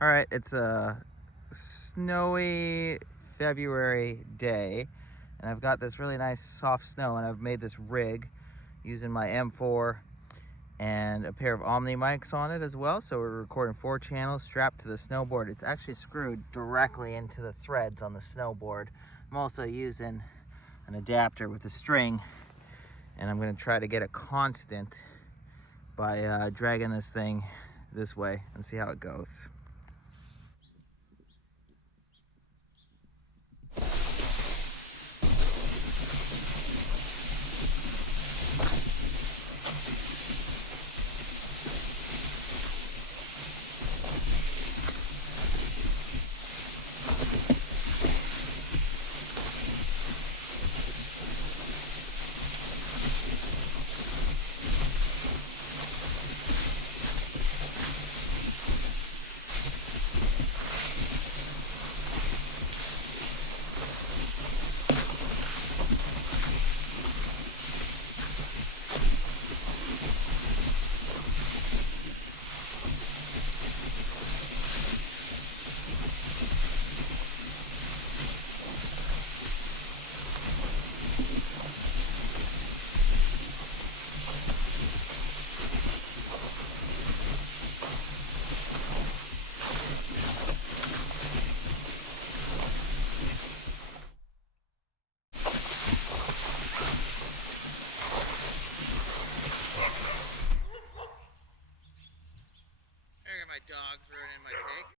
All right, it's a snowy February day, and I've got this really nice soft snow, and I've made this rig using my M4 and a pair of omni mics on it as well. So we're recording 4 channels strapped to the snowboard. It's actually screwed directly into the threads on the snowboard. I'm also using an adapter with a string, and I'm going to try to get a constant by dragging this thing this way and see how it goes.